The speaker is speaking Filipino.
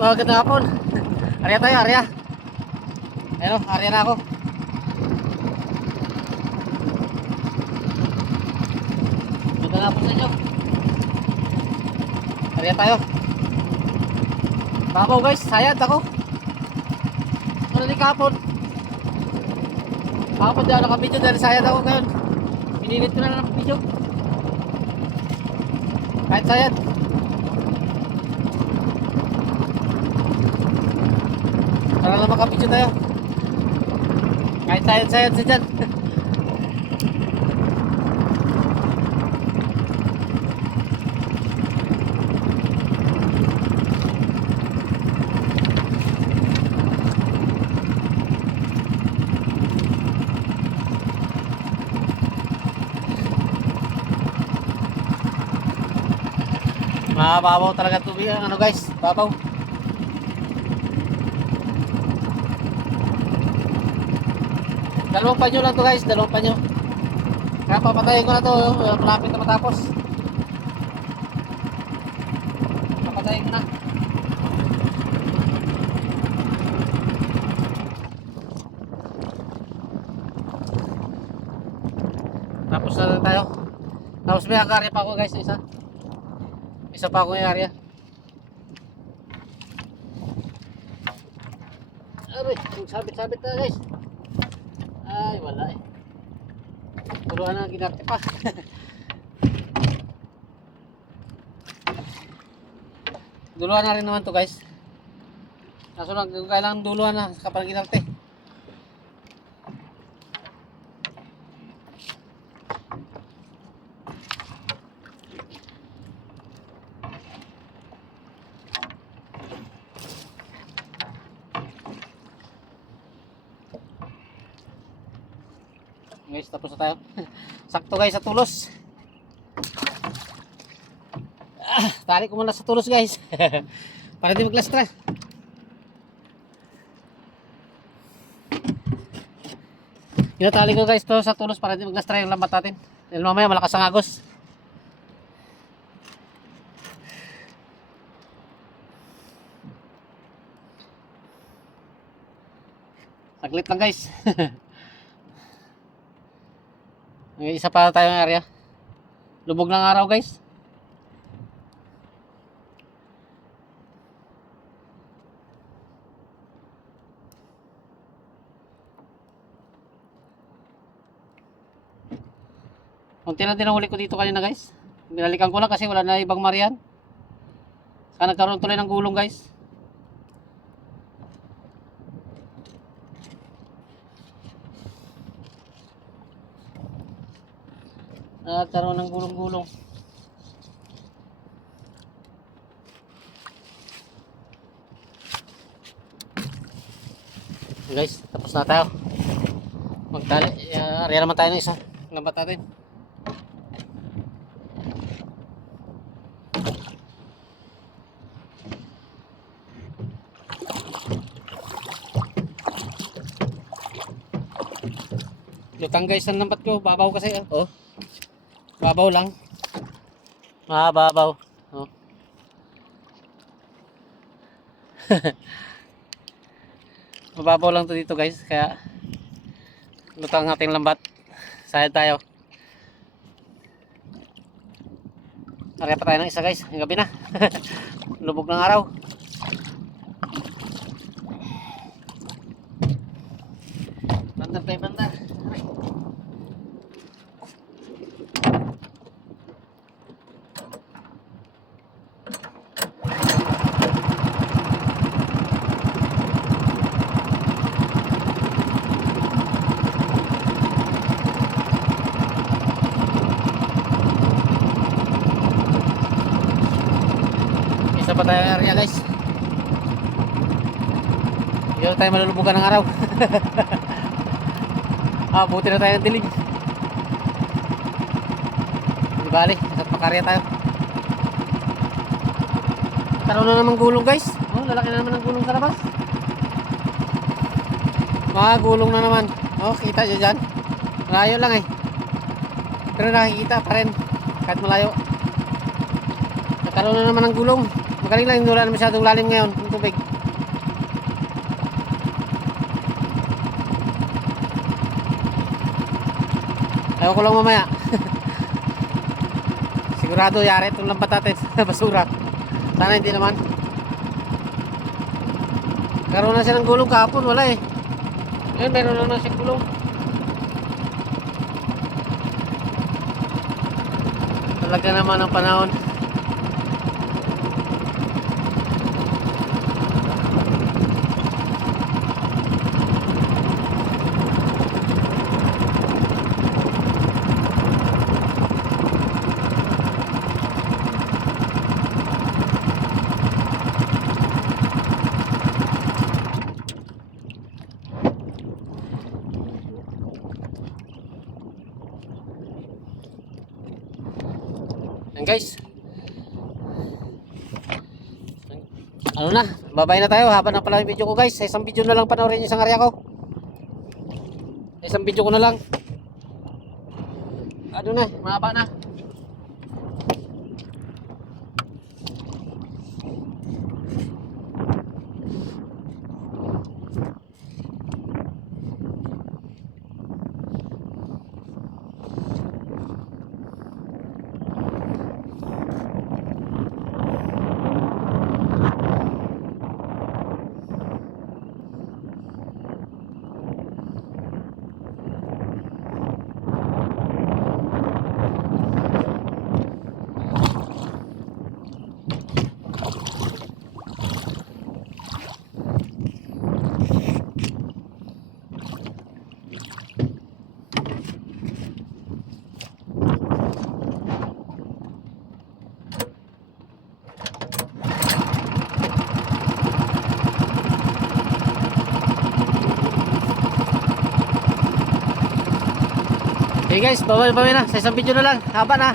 Magandang hapon. Arya tayo, Arya. Ayun, Arya na ako. Magandang hapon sa inyo. Arya tayo. Babaw guys, sayad ako. Ano ni kapon? Kapon dyan nakabidyo dahil sayad ako ngayon. Pinilit ko na lang ng video. Kahit sayad. Para lang makapidyo tayo. Kahit sayad siya dyan. Mababaw talaga tubig ang ano guys, babaw. Dalawang panyo lang to guys, dalawang panyo. Kaya papatayin ko na to, malapit na matapos. Papatayin ko na. Tapos na lang tayo. Tapos may akarya pa ako guys, isa pa ako yung area. Aray, sabit-sabit na guys. Ay, wala eh. Turuan na ginarte pa. Duluan na rin naman to guys. Kaso lang, kailangan duluan na kapag ginarte. Guys, tapos na tayo. Sakto guys sa tulos. Tarik ko muna sa tulos guys. Para di maglastra. Tinatali ko guys to sa tulos para di maglastra yung lambat natin. Dahil mamaya malakas ang agos. Saglit lang guys. May isa pa tayong area. Lubog ng araw guys. Kunti na din ang huli ko dito kanina guys. Binalikan ko lang kasi wala na ibang marian. Saka nagkaroon tuloy ng gulong guys. Nagkaroon ng gulong-gulong. Guys, tapos na tayo. Magtali. Area naman tayo ng isa. Lambat natin. Lutang guys ang lambat ko. Babaw kasi. Oh. Babaw lang. Mababaw. Oh. Mababaw lang to dito guys. Kaya lutang ating lambat. Sayad tayo. Nariya pa tayo ng isa guys. Gabi na. Lubog ng araw. Bandar tayo bandar. Isa pa tayong area guys. Hindi na tayo malulubugan ng araw. Buti na tayo ng dilig. Di bali, at makarya tayo. Karoon na naman gulong guys. Lalaki na naman ang gulong sa labas. Mga gulong na naman. Kita nyo dyan. Malayo lang eh. Pero nakikita pa rin kahit malayo. Nagkaroon na naman ng gulong. Magaling lang, hindi wala na masyadong lalim ngayon yung tubig. Ayaw ko lang mamaya. Sigurado yari itong lambat natin sa basura. Sana hindi naman. Karoon na siya ng gulong kahapon, wala eh. Ngayon meron na siya gulong. Talaga naman ang panahon. Yan guys. Ano na, babay na tayo. Haba na pala yung video ko guys. Sa isang video na lang panoorin yung isang area ko. Sa isang video ko na lang. Ano na, mahaba na. Okay guys, babay na. Sa isang video na lang. Haba na.